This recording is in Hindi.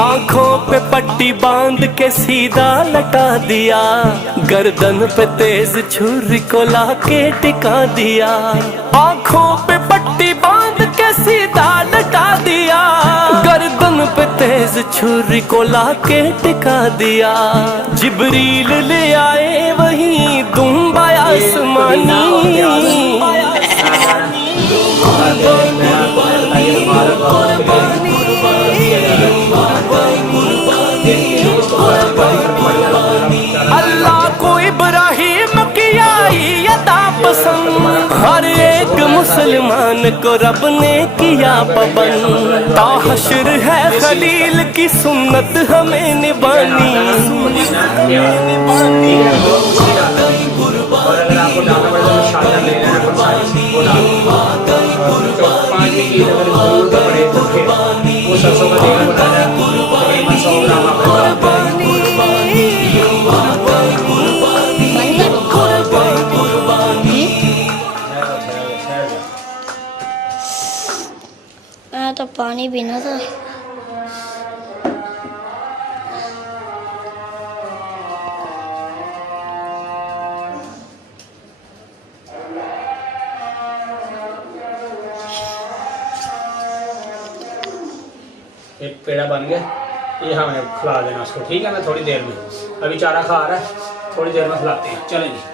आंखों पे पट्टी बांध के सीधा लटा दिया, गर्दन पे तेज छुरी को लाके टिका दिया। आंखों पे पट्टी बांध के सीधा लटा दिया, गर्दन पे तेज छुरी को लाके टिका दिया। जिब्रील ले आए वही दुम्बा आसमानी, अल्लाह को इब्राहिम की आई अता पसंद, हर एक मुसलमान को रब ने किया पाबंद। ता हश्र है खलील की सुन्नत हमें निभानी। मैं तो पानी पीना था। एक पेड़ा बन गया, ये हमें खिला देना उसको, ठीक है ना। थोड़ी देर में, अभी चारा खा रहा है, थोड़ी देर में खिलाते हैं। चलें जी।